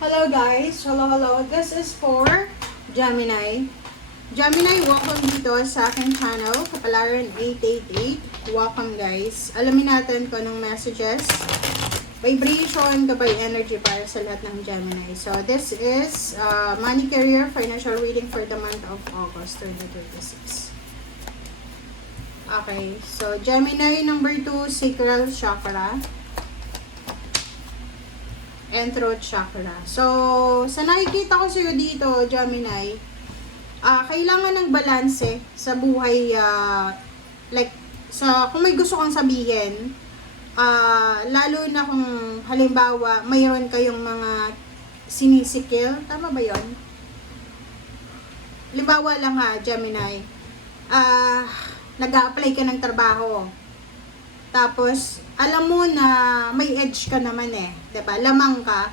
Hello guys, hello. This is for Gemini. Gemini, welcome dito sa aking channel, Kapalaran 888. Welcome guys. Alamin natin kung anong messages, vibration, gabay energy para sa lahat ng Gemini. So this is money career financial reading for the month of August 2026. Okay, so Gemini number 2, sacral chakra and throat chakra. So, sa nakikita ko sa'yo dito, Gemini, kailangan ng balanse sa buhay, like, kung may gusto kang sabihin, lalo na kung halimbawa, mayroon kayong mga sinisikil, tama ba yon? Halimbawa lang ha, Gemini, nag-a-apply ka ng trabaho, tapos, alam mo na may edge ka naman eh, 'di ba? Lamang ka.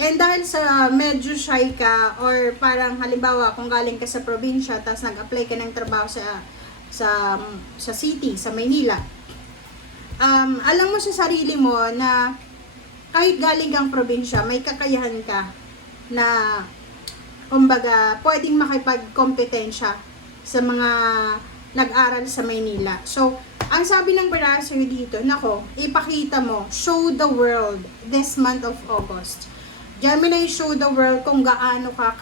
And dahil sa medyo shy ka or parang halimbawa kung galing ka sa probinsya tapos nag-apply ka ng trabaho sa city, sa Maynila. Alam mo sa sarili mo na kahit galing kang probinsya, may kakayahan ka na kumbaga pwedeng makipagkompetensya sa mga nag-aral sa Maynila. So, ang sabi ng baraso dito, nako, ipakita mo, show the world this month of August. Gemini, show the world kung gaano ka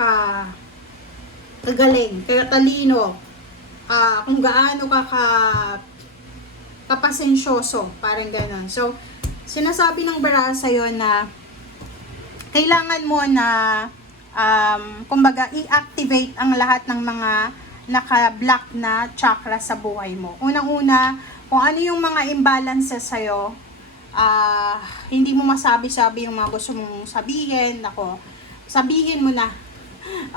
kagaling, katalino, kung gaano ka kapasensyoso, parang gano'n. So, sinasabi ng baraso yon na kailangan mo na kumbaga i-activate ang lahat ng mga naka-block na chakra sa buhay mo. Unang-una, kung ano yung mga imbalances sa'yo, hindi mo masabi-sabi yung mga gusto mong sabihin, sabihin mo na.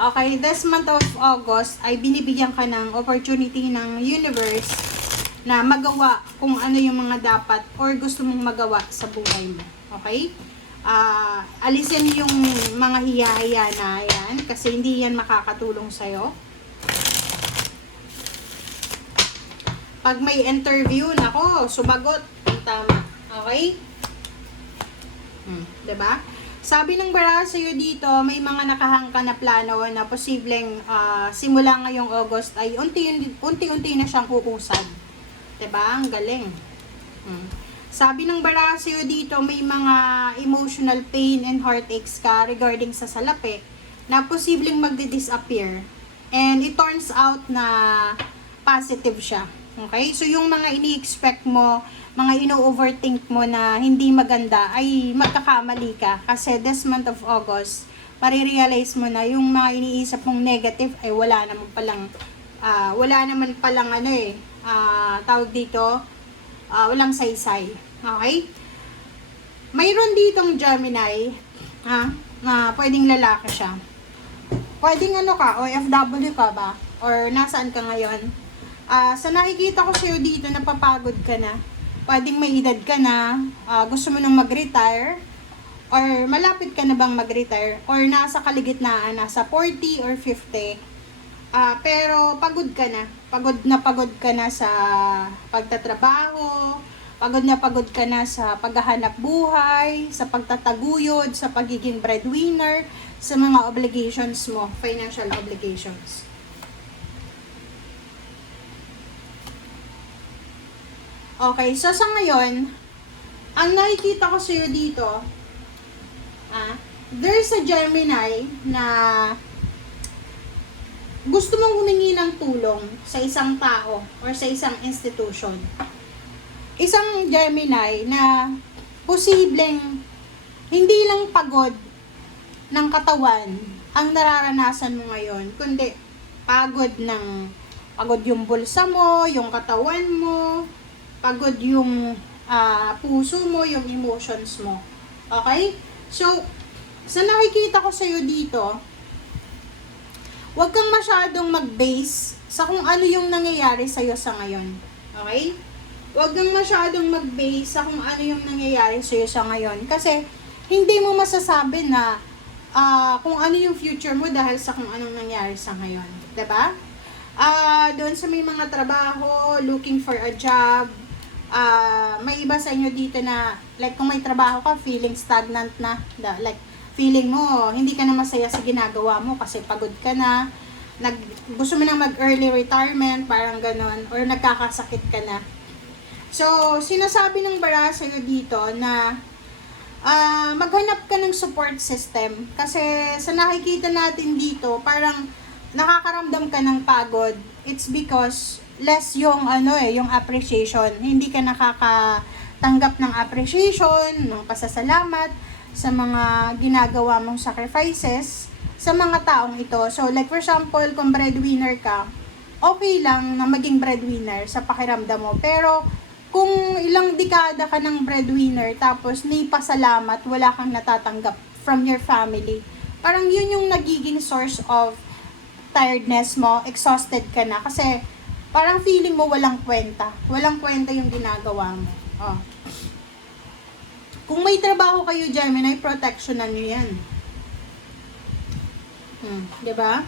Okay, this month of August ay binibigyan ka ng opportunity ng universe na magawa kung ano yung mga dapat or gusto mong magawa sa buhay mo. Okay? Alisin yung mga hiya-hiya na yan kasi hindi yan makakatulong sa'yo. Pag may interview, nako, sumagot. Tama. Okay? Diba? Sabi ng baraso sa'yo dito, may mga nakahangka na plano na posibleng simula ngayong August ay unti-unti na siyang uusad. Diba? Ang galing. Sabi ng baraso sa'yo dito, may mga emotional pain and heartaches ka regarding sa salapi na posibleng magdi-disappear. And it turns out na positive siya. Okay? So, yung mga ini-expect mo, mga ino-overthink mo na hindi maganda, ay magkakamali ka. Kasi this month of August, marirealize mo na yung mga iniisip mong negative ay wala naman palang tawag dito, walang saysay. Okay? Mayroon ditong Gemini, na pwedeng lalaki siya. Pwedeng OFW ka ba? Or nasaan ka ngayon? Sa nakikita ko sa'yo dito, napapagod ka na. Pwedeng may edad ka na, gusto mo nang mag-retire, or malapit ka na bang mag-retire, or nasa kaligitnaan, nasa 40 or 50, pero pagod ka na. Pagod ka na sa pagtatrabaho, pagod ka na sa paghahanap buhay, sa pagtataguyod, sa pagiging breadwinner, sa mga obligations mo, financial obligations. Okay, so sa ngayon, ang nakikita ko sa'yo dito, there's a Gemini na gusto mong humingi ng tulong sa isang tao or sa isang institution. Isang Gemini na posibleng hindi lang pagod ng katawan ang nararanasan mo ngayon, kundi pagod yung bulsa mo, yung katawan mo, pagod yung puso mo, yung emotions mo. Okay? So, sa nakikita ko sa'yo dito, huwag kang masyadong mag-base sa kung ano yung nangyayari sa'yo sa ngayon. Okay? Huwag kang masyadong mag-base sa kung ano yung nangyayari sa'yo sa ngayon. Kasi, hindi mo masasabi na kung ano yung future mo dahil sa kung anong nangyayari sa ngayon. Diba? Doon sa may mga trabaho, looking for a job, may iba sa inyo dito na like kung may trabaho ka, feeling stagnant na, like feeling mo, hindi ka na masaya sa ginagawa mo kasi pagod ka na, gusto mo na mag-early retirement, parang ganon, or nagkakasakit ka na. So, sinasabi ng bara sa'yo dito na maghanap ka ng support system. Kasi sa nakikita natin dito, parang nakakaramdam ka ng pagod. It's because less yung yung appreciation. Hindi ka nakakatanggap ng appreciation, ng pasasalamat sa mga ginagawa mong sacrifices sa mga taong ito. So, like for example, kung breadwinner ka, okay lang na maging breadwinner sa pakiramdam mo. Pero, kung ilang dekada ka ng breadwinner, tapos ni pasalamat, wala kang natatanggap from your family, parang yun yung nagiging source of tiredness mo, exhausted ka na. Kasi, parang feeling mo walang kwenta. Walang kwenta yung ginagawa mo. Oh. Kung may trabaho kayo, Gemini, protectionan nyo yan. Diba?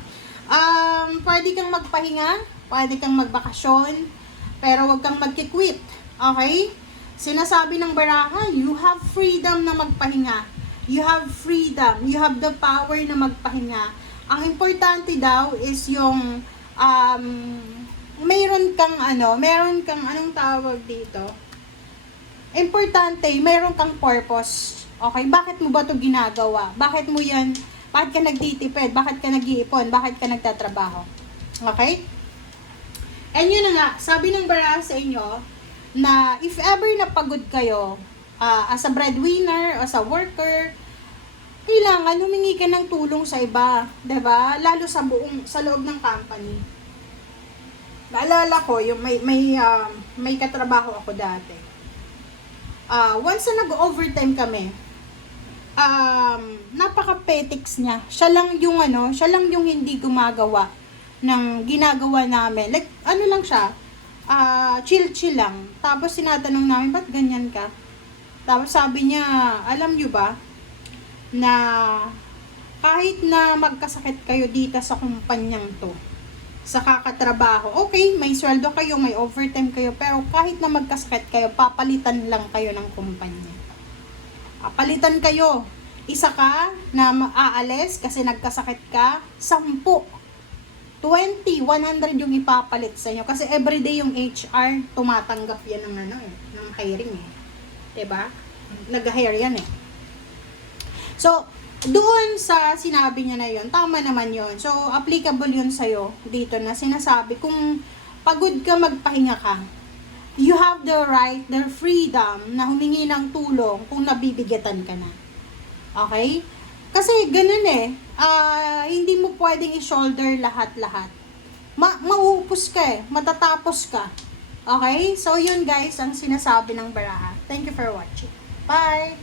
Pwede kang magpahinga, pwede kang magbakasyon, pero wag kang magki-quit. Okay? Sinasabi ng baraha, you have freedom na magpahinga. You have freedom. You have the power na magpahinga. Ang importante daw is yung meron kang anong tawag dito? Importante, meron kang purpose. Okay? Bakit mo ba 'to ginagawa? Bakit mo 'yan? Bakit ka nagtitipid? Bakit ka nag-iipon? Bakit ka nagtatrabaho? Okay? And yun na nga, sabi ng baraha sa inyo, na if ever napagod kayo, as a breadwinner, as a worker, kailangan humingi ka ng tulong sa iba, 'di ba? Lalo sa loob ng company. Naalala ko yung may katrabaho ako dati. Once na nag-overtime kami, napaka-petics niya. Siya lang yung hindi gumagawa ng ginagawa namin. Like, lang siya, chill-chill lang. Tapos tinatanong namin, ba't ganyan ka? Tapos sabi niya, alam niyo ba, na kahit na magkasakit kayo dito sa kumpanyang to, sa kakatrabaho, okay, may sweldo kayo, may overtime kayo, pero kahit na magkasakit kayo, papalitan lang kayo ng kumpanya. Papalitan kayo. Isa ka na aalis kasi nagkasakit ka, 10, 20, 100 yung ipapalit sa inyo. Kasi everyday yung HR, tumatanggap yan ng hiring eh. Diba? Nag-hire yan eh. So, doon sa sinabi niya na yun, tama naman yun. So, applicable yun sa'yo dito na sinasabi, kung pagod ka, magpahinga ka. You have the right, the freedom na humingi ng tulong kung nabibigatan ka na. Okay? Kasi ganun eh, hindi mo pwedeng i-shoulder lahat-lahat. Mauupos ka eh, matatapos ka. Okay? So, yun guys, ang sinasabi ng baraha. Thank you for watching. Bye!